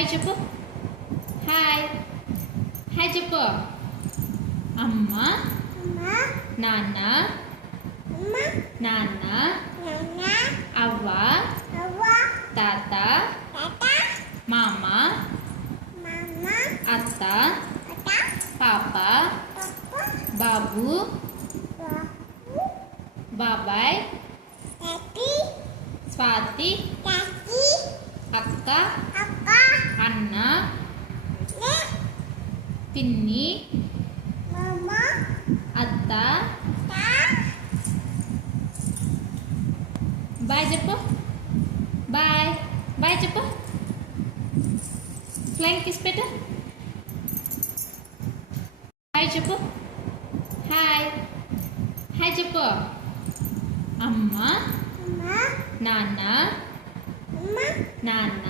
Hi చెప్పు. Hi hi చెప్పు. అమ్మ నాన్న నాన్న అవ్వ తాత మామ అత్త పాప బాబు బాబాయ్ స్వాతి అక్క అన్న పిన్ని అత్త. బాయ్ చెప్పు. బాయ్ బాయ్ చెప్పు. ఫ్లైంగ్ కిస్ పెట్టు. హాయ్ చెప్పు. హాయ్ హాయ్ చెప్పు. అమ్మ నాన్న నాన్న